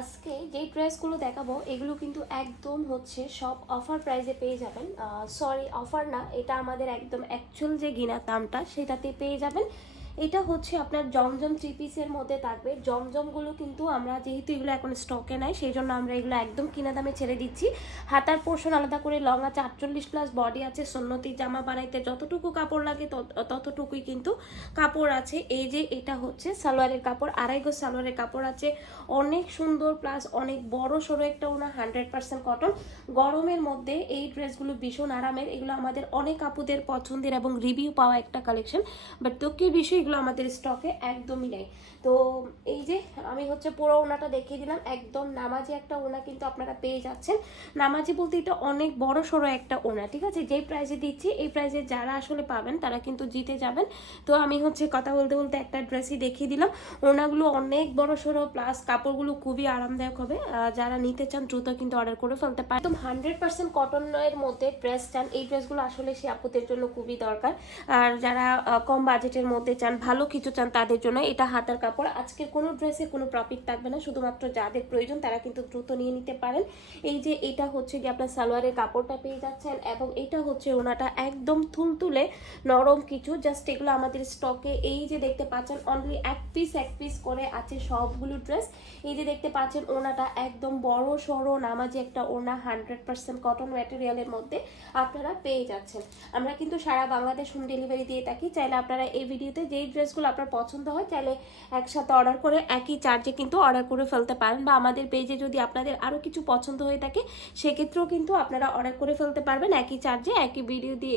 আজকে যেই ড্রেসগুলো দেখাবো এগুলো কিন্তু একদম হচ্ছে সব অফার প্রাইসে পেয়ে যাবেন। সরি, অফার না, এটা আমাদের একদম অ্যাকচুয়াল যে গিনা দামটা সেটাতে পেয়ে যাবেন। এটা হচ্ছে আপনার জমজম থ্রি পিসের মধ্যে থাকবে। জমজমগুলো কিন্তু আমরা যেহেতু এগুলো এখন স্টকে নাই, সেই জন্য আমরা এগুলো একদম কিনা দামে ছেড়ে দিচ্ছি। হাতার পোর্শন আলাদা করে লং আছে 48+, বডি আছে সুন্নতি জামা বানাইতে যতটুকু কাপড় লাগে ততটুকুই কিন্তু কাপড় আছে। এই যে এটা হচ্ছে সালোয়ারের কাপড়, 2.5 গজ সালোয়ারের কাপড় আছে, অনেক সুন্দর প্লাস অনেক বড় সড়ো একটা ওনা, 100% কটন। গরমের মধ্যে এই ড্রেসগুলো ভীষণ আরামের, এগুলো আমাদের অনেক আপুদের পছন্দের এবং রিভিউ পাওয়া একটা কালেকশন। বাট দুঃখের বিষয় এগুলো আমাদের স্টকে একদমই নেই। তো এই যে আমি হচ্ছে পুরো ওনাটা দেখিয়ে দিলাম, একদম নামাজি একটা ওনা কিন্তু আপনারা পেয়ে যাচ্ছেন। নামাজি বলতে এটা অনেক বড় সড়ো একটা ওনা, ঠিক আছে? যেই প্রাইসে দিচ্ছি এই প্রাইসে যারা আসলে পাবেন তারা কিন্তু জিতে যাবেন। তো আমি হচ্ছে কথা বলতে বলতে একটা ড্রেসই দেখিয়ে দিলাম। ওনাগুলো অনেক বড় সড়ো প্লাস কাপড়গুলো খুবই আরামদায়ক হবে। যারা নিতে চান দ্রুত কিন্তু অর্ডার করে ফেলতে পারেন। একদম 100% কটনের মধ্যে ড্রেস চান, এই ড্রেসগুলো আসলে সে আপুদের জন্য খুবই দরকার। আর যারা কম বাজেটের মধ্যে চান, ভালো কিছু চান, তাদের জন্য এটা হাতার কাপড়। আজকের কোনো ড্রেসে কোনো প্রফিট থাকবে না, শুধুমাত্র যাদের প্রয়োজন তারা কিন্তু দ্রুত নিয়ে নিতে পারেন। এই যে এটা হচ্ছে কি আপনার সালোয়ারের কাপড়টা পেয়ে যাচ্ছেন, এবং এটা হচ্ছে ওনাটা একদম তুলতুলে নরম কিছু। জাস্ট এগুলো আমাদের স্টকে এই যে দেখতে পাচ্ছেন অনলি এক পিস করে আছে সবগুলো ড্রেস। এই যে দেখতে পাচ্ছেন ওনাটা একদম বড় সড়ো নামাজি একটা ওনা, 100% কটন ম্যাটেরিয়ালের মধ্যে আপনারা পেয়ে যাচ্ছেন। আমরা কিন্তু সারা বাংলাদেশ হোম ডেলিভারি দিয়ে থাকি। চাইলে আপনারা এই ভিডিওতে যেই ড্রেসগুলো আপনার পছন্দ হয় চাইলে একসাথে অর্ডার করে একই চার্জে কিন্তু অর্ডার করে ফেলতে পারেন, বা আমাদের পেজে যদি আপনাদের আরও কিছু পছন্দ হয়ে থাকে সেক্ষেত্রেও কিন্তু আপনারা অর্ডার করে ফেলতে পারবেন একই চার্জে, একই ভিডিও দিয়ে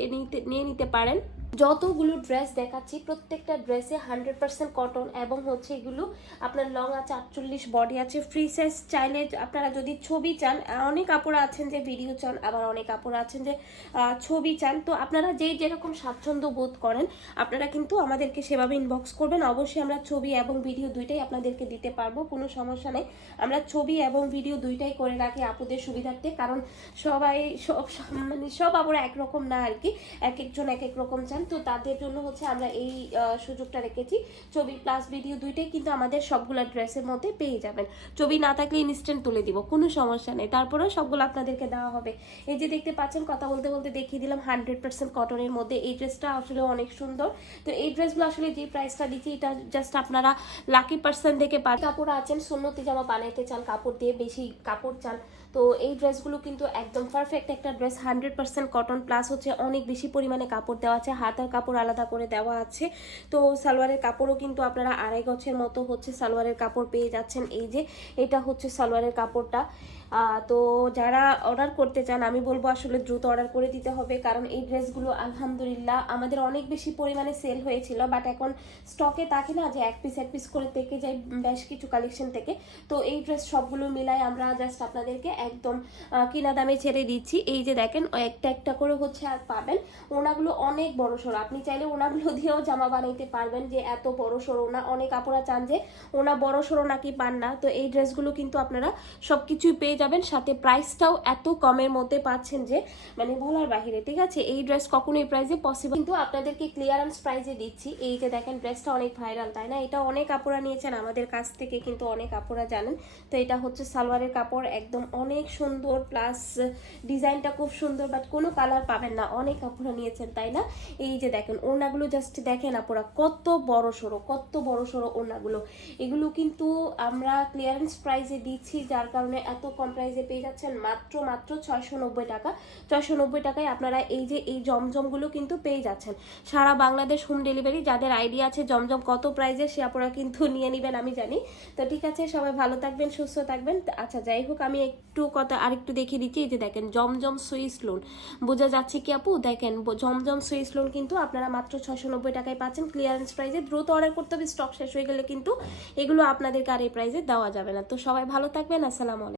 নিয়ে নিতে পারেন। যতগুলো ড্রেস দেখাচ্ছি প্রত্যেকটা ড্রেসে 100% কটন, এবং হচ্ছে এগুলো আপনার লং আছে 48, বডি আছে ফ্রি সাইজ। চাইলে আপনারা যদি ছবি চান, অনেক কাপড় আছেন যে ভিডিও চান, আবার অনেক কাপড় আছেন যে ছবি চান। তো আপনারা যেরকম স্বাচ্ছন্দ্য বোধ করেন আপনারা কিন্তু আমাদেরকে সেভাবে ইনবক্স করবেন। অবশ্যই আমরা ছবি এবং ভিডিও দুইটাই আপনাদেরকে দিতে পারবো, কোনো সমস্যা নেই। আমরা ছবি এবং ভিডিও দুইটাই করে রাখি আপুদের সুবিধার্থে, কারণ সবাই সব আপুরা একরকম না আর কি, এক একজন এক এক রকম চান। তো তাদের জন্য হচ্ছে আমরা এই সুযোগটা রেখেছি। ছবি প্লাস ভিডিও দুইটাই কিন্তু আমাদের সবগুলো ড্রেসের মধ্যে পেয়ে যাবেন। ছবি না থাকলে ইনস্ট্যান্ট তুলে দিব, কোনো সমস্যা নেই, তারপরেও সবগুলো আপনাদেরকে দেওয়া হবে। এই যে দেখতে পাচ্ছেন কথা বলতে বলতে দেখিয়ে দিলাম 100% কটনের মধ্যে এই ড্রেসটা আসলে অনেক সুন্দর। তো এই ড্রেসগুলো আসলে যে প্রাইসটা দিচ্ছি এটা জাস্ট আপনারা লাকি পার্সেন্ট থেকে পান। কাপড় আছেন সুন্নতি জামা বানাইতে চান, কাপড় দিয়ে বেশি কাপড় চান, তো এই ড্রেসগুলো কিন্তু একদম পারফেক্ট একটা ড্রেস। 100% কটন প্লাস হচ্ছে অনেক বেশি পরিমাণে কাপড় দেওয়া আছে, হাতার কাপড় আলাদা করে দেওয়া আছে। তো সালোয়ারের কাপড়ও কিন্তু আপনারা 2.5 গজের মতো হচ্ছে সালোয়ারের কাপড় পেয়ে যাচ্ছেন। এই যে এটা হচ্ছে সালোয়ারের কাপড়টা। তো যারা অর্ডার করতে চান আমি বলবো আসলে দ্রুত অর্ডার করে দিতে হবে, কারণ এই ড্রেসগুলো আলহামদুলিল্লাহ আমাদের অনেক বেশি পরিমাণে সেল হয়েছিল, বাট এখন স্টকে থাকে না যে এক পিস করে থেকে যায় বেশ কিছু কালেকশন থেকে। তো এই ড্রেস সবগুলো মিলাই আমরা জাস্ট আপনাদেরকে একদম কিনা দামে ছেড়ে দিচ্ছি। এই যে দেখেন একটা একটা করে হচ্ছে আর পাবেন। ওনাগুলো অনেক বড় সড়ো, আপনি চাইলে ওনাগুলো দিয়েও জামা বানাইতে পারবেন, যে এত বড় সড়ো ওনা। অনেক আপুরা চান যে ওনা বড় সড়ো নাকি পান না, তো এই ড্রেসগুলো কিন্তু আপনারা সবকিছুই পেয়ে যাবেন, সাথে প্রাইসটাও এত কমের মধ্যে পাচ্ছেন যে মানে বলার বাহিরে, ঠিক আছে? এই ড্রেস কখনো এই প্রাইসে পসিবল, কিন্তু আপনাদেরকে ক্লিয়ারেন্স প্রাইসে দিচ্ছি। এই যে দেখেন ড্রেসটা অনেক ভাইরাল, তাই না? এটা অনেক আপুরা নিয়েছেন আমাদের কাছ থেকে, কিন্তু অনেক আপুরা জানেন। তো এটা হচ্ছে সালোয়ারের কাপড়, একদম অনেক সুন্দর প্লাস ডিজাইনটা খুব সুন্দর, বাট কোনো কালার পাবেন না, অনেক আপুরা নিয়েছেন, তাই না? এই যে দেখেন ওড়নাগুলো জাস্ট দেখেন আপুরা কত বড় সড়ো ওড়নাগুলো। এগুলো কিন্তু আমরা ক্লিয়ারেন্স প্রাইসে দিচ্ছি, যার কারণে এত কম প্রাইসে পেয়ে যাচ্ছেন মাত্র 690 টাকা। 690 টাকায় আপনারা এই যে এই জমজমগুলো কিন্তু পেয়ে যাচ্ছেন সারা বাংলাদেশ হোম ডেলিভারি। যাদের আইডিয়া আছে জমজম কত প্রাইসে সে আপনারা কিন্তু নিয়ে নেবেন, আমি জানি। তো ঠিক আছে, সবাই ভালো থাকবেন, সুস্থ থাকবেন। আচ্ছা যাই হোক, আমি একটু কথা আরেকটু দেখিয়ে দিচ্ছি। এই যে দেখেন জমজম সুইস লোন, বোঝা যাচ্ছে কি আপু? দেখেন জমজম সুইস লোন কিন্তু আপনারা মাত্র 690 টাকায় পাচ্ছেন ক্লিয়ারেন্স প্রাইসে। দ্রুত অর্ডার করতে হবে, স্টক শেষ হয়ে গেলে কিন্তু এগুলো আপনাদেরকে আর এই প্রাইসে দেওয়া যাবে না। তো সবাই ভালো থাকবেন, আসসালামু আলাইকুম।